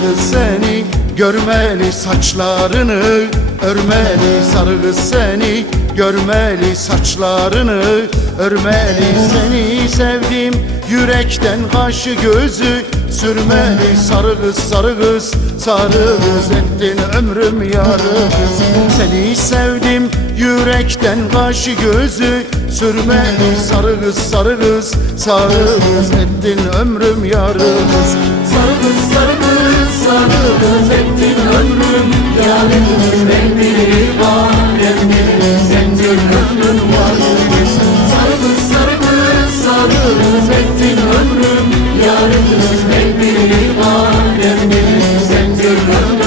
kız seni Görmeli saçlarını Örmeli sarı seni Görmeli saçlarını Örmeli seni sevdim. Yürekten kaşı gözü Sürmeli sarı kız sarı kız Sarı ettin ömrüm yarı. Kız Seni sevdim yürekten kaşı gözü Sürmeli sarı kız sarı kız Sarı ettin ömrüm yarı. kız Sarı kız sarı kız kız ettin ömrüm Yarim ben bilirim alem bilirim Sendir ömrüm var Sarılır sarılır sarılır ettin ömrüm Yarim ben bilirim alem bilirim Sendir ömrüm